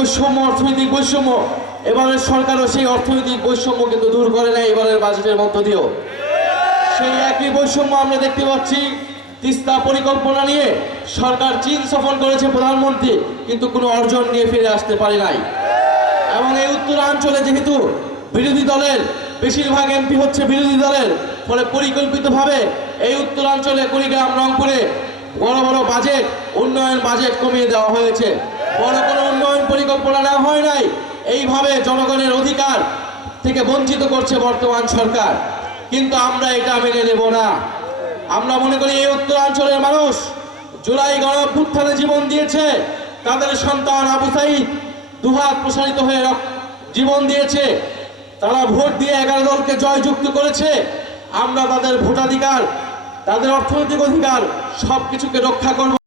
বৈষম্য, অর্থনৈতিক বৈষম্য, এবারের সরকারও সেই অর্থনৈতিক বৈষম্য কিন্তু দূর করে নেয় এবারের বাজেটের মধ্য দিয়েও। সেই একই বৈষম্য আমরা দেখতে পাচ্ছি তিস্তা পরিকল্পনা নিয়ে সরকার চীন সফর করেছে প্রধানমন্ত্রী, কিন্তু কোনো অর্জন নিয়ে ফিরে আসতে পারে নাই। এবং এই উত্তরাঞ্চলে যেহেতু বিরোধী দলের বেশিরভাগ এমপি হচ্ছে বিরোধী দলের, ফলে পরিকল্পিতভাবে এই উত্তরাঞ্চলে কুড়িগ্রাম, রংপুরে বড় বড় বাজেট, উন্নয়ন বাজেট কমিয়ে দেওয়া হয়েছে। বড় কোনো উন্নয়ন পরিকল্পনা নেওয়া হয় নাই। এইভাবে জনগণের অধিকার থেকে বঞ্চিত করছে বর্তমান সরকার, কিন্তু আমরা এটা মেনে নেব না। আমরা মনে করি এই উত্তরাঞ্চলের মানুষ জুলাই গণঅভ্যুত্থানে জীবন দিয়েছে, তাদের সন্তান আবু সাঈদ দুহাত প্রসারিত হয়ে জীবন দিয়েছে, তারা ভোট দিয়ে 11 দলকে জয়যুক্ত করেছে। আমরা তাদের ভোটাধিকার, তাদের অর্থনৈতিক অধিকার সবকিছুকে রক্ষা করব।